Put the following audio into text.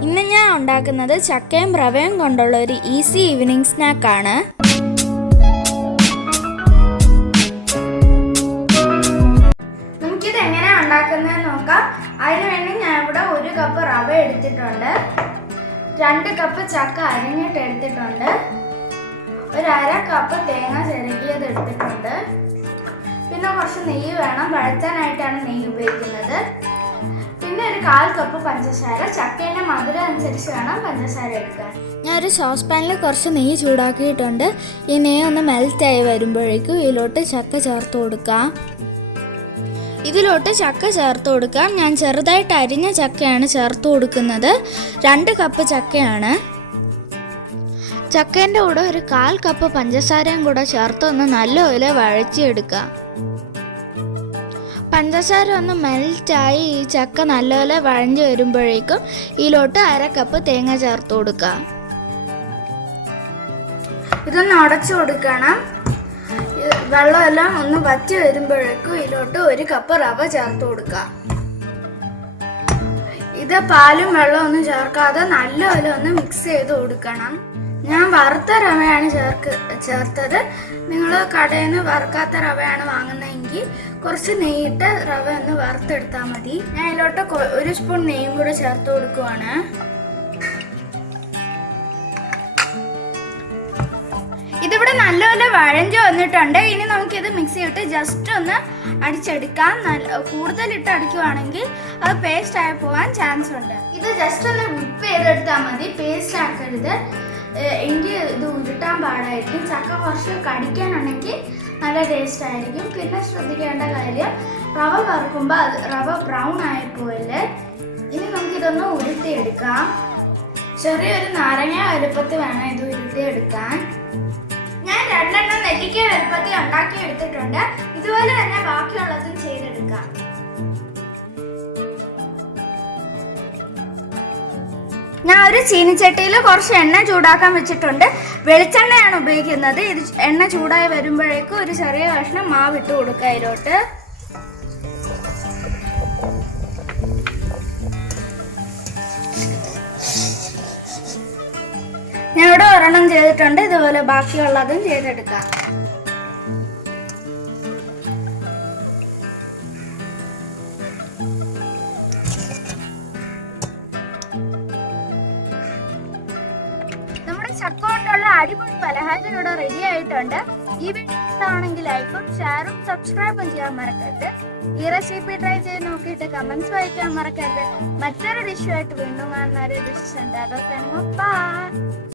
ഇന്ന് ഞാൻ ഉണ്ടാക്കുന്നത് ചക്കയും റവയും കൊണ്ടുള്ള ഒരു ഈസി ഈവനിങ് സ്നാക്കാണ് നമുക്കിത് എങ്ങനെയാണ് ഉണ്ടാക്കുന്നത് നോക്കാം. അതിന് വേണ്ടി ഞാൻ ഇവിടെ ഒരു കപ്പ് റവ എടുത്തിട്ടുണ്ട്. രണ്ട് കപ്പ് ചക്ക അരിഞ്ഞിട്ട് എടുത്തിട്ടുണ്ട്. ഒരു അര കപ്പ് തേങ്ങ ചിരകിയത് എടുത്തിട്ടുണ്ട്. പിന്നെ കുറച്ച് നെയ്യ് വേണം. വഴറ്റാനായിട്ടാണ് നെയ്യ് ഉപയോഗിക്കുന്നത്. പിന്നെ ഒരു കാൽ കപ്പ് പഞ്ചസാര ചക്കേന്റെ മധുരം അനുസരിച്ച് വേണം പഞ്ചസാര എടുക്കാൻ. ഞാൻ ഒരു സോസ് പാനിൽ കുറച്ച് നെയ്യ് ചൂടാക്കിയിട്ടുണ്ട്. ഈ നെയ്യ് ഒന്ന് മെൽറ്റ് ആയി വരുമ്പോഴേക്കും ഇതിലോട്ട് ചക്ക ചേർത്ത് കൊടുക്കാം. ഇതിലോട്ട് ചക്ക ചേർത്ത് കൊടുക്കാം. ഞാൻ ചെറുതായിട്ട് അരിഞ്ഞ ചക്കയാണ് ചേർത്ത് കൊടുക്കുന്നത്. രണ്ട് കപ്പ് ചക്കയാണ്. ചക്കേന്റെ കൂടെ ഒരു കാൽ കപ്പ് പഞ്ചസാരയും കൂടെ ചേർത്ത് ഒന്ന് നല്ലപോലെ വഴറ്റിയെടുക്കാം. പഞ്ചസാര ഒന്ന് മെൽറ്റായി ഈ ചക്ക നല്ലപോലെ വഴഞ്ഞു വരുമ്പോഴേക്കും ഇതിലോട്ട് അര കപ്പ് തേങ്ങ ചേർത്ത് കൊടുക്കാം. ഇതൊന്ന് ഉടച്ചു കൊടുക്കണം. വെള്ളമെല്ലാം ഒന്ന് വറ്റി വരുമ്പോഴേക്കും ഇതിലോട്ട് ഒരു കപ്പ് റവ ചേർത്ത് കൊടുക്കാം. ഇത് പാലും വെള്ളവും ഒന്നും ചേർക്കാതെ നല്ലപോലെ ഒന്ന് മിക്സ് ചെയ്ത് കൊടുക്കണം. ഞാൻ വറുത്ത റവയാണ് ചേർക്ക് ചേർത്തത്. നിങ്ങൾ കടയിൽ നിന്ന് വറുക്കാത്ത റവയാണ് വാങ്ങുന്നതെങ്കിൽ കുറച്ച് നെയ്യിട്ട് റവ ഒന്ന് വറുത്തെടുത്താൽ മതി. ഞാൻ അതിലോട്ട് ഒരു സ്പൂൺ നെയ്യും കൂടെ ചേർത്ത് കൊടുക്കുവാണ്. ഇതിവിടെ നല്ലപോലെ വഴഞ്ഞു വന്നിട്ടുണ്ട്. ഇനി നമുക്കിത് മിക്സ് ചെയ്തിട്ട് ജസ്റ്റ് ഒന്ന് അടിച്ചെടുക്കാം. നല്ല കൂടുതലിട്ട് അടിക്കുവാണെങ്കിൽ അത് പേസ്റ്റ് ആയി പോകാൻ ചാൻസ് ഉണ്ട്. ഇത് ജസ്റ്റ് ഒന്ന് വിപ്പ് ചെയ്തെടുത്താൽ മതി. പേസ്റ്റ് ആക്കരുത്. എങ്കിൽ ഇത് ഉരുട്ടാൻ പാടായിരിക്കും ചക്ക കുറച്ച് കടിക്കാനുണ്ടെങ്കിൽ നല്ല ടേസ്റ്റ് ആയിരിക്കും. പിന്നെ ശ്രദ്ധിക്കേണ്ട കാര്യം റവ വറുക്കുമ്പോൾ അത് റവ ബ്രൗൺ ആയിപ്പോയില്ലേ പോയല്ലേ ഇനി നമുക്കിതൊന്ന് ഉരുട്ടിയെടുക്കാം. ചെറിയൊരു നാരങ്ങ വലുപ്പത്തിൽ വേണം ഇത് ഉരുട്ടിയെടുക്കാൻ. ഞാൻ രണ്ടെണ്ണം നെല്ലിക്ക വലുപ്പത്തിൽ ഉണ്ടാക്കി എടുത്തിട്ടുണ്ട് ഇതുപോലെ തന്നെ ബാക്കിയുള്ളതും ചെയ്തെടുക്കാം. ഒരു ചീനിച്ചട്ടിയിൽ കുറച്ച് എണ്ണ ചൂടാക്കാൻ വെച്ചിട്ടുണ്ട്. വെളിച്ചെണ്ണയാണ് ഉപയോഗിക്കുന്നത്. ഇത് എണ്ണ ചൂടായി വരുമ്പോഴേക്കും ഒരു ചെറിയ കഷ്ണം മാവ് ഇട്ട് കൊടുക്കുക അതിലോട്ട്. ഞാൻ ഇവിടെ ഒരെണ്ണം ചെയ്തിട്ടുണ്ട്. ഇതുപോലെ ബാക്കിയുള്ളതും ചെയ്തെടുക്കാം. ചക്ക അടിപൊളി പലഹാരം ഇവിടെ റെഡി ആയിട്ടുണ്ട്. ഈ വീഡിയോ ഇഷ്ടമാണെങ്കിൽ ലൈക്കും ഷെയറും സബ്സ്ക്രൈബും ചെയ്യാൻ മറക്കരുത്. ഈ റെസിപ്പി ട്രൈ ചെയ്ത് നോക്കിയിട്ട് കമന്റ്സ് വായിക്കാൻ മറക്കരുത്. മറ്റൊരു ഡിഷുമായിട്ട് വീണ്ടും കാണുന്ന ഒരു ഡിഷ് ബൈ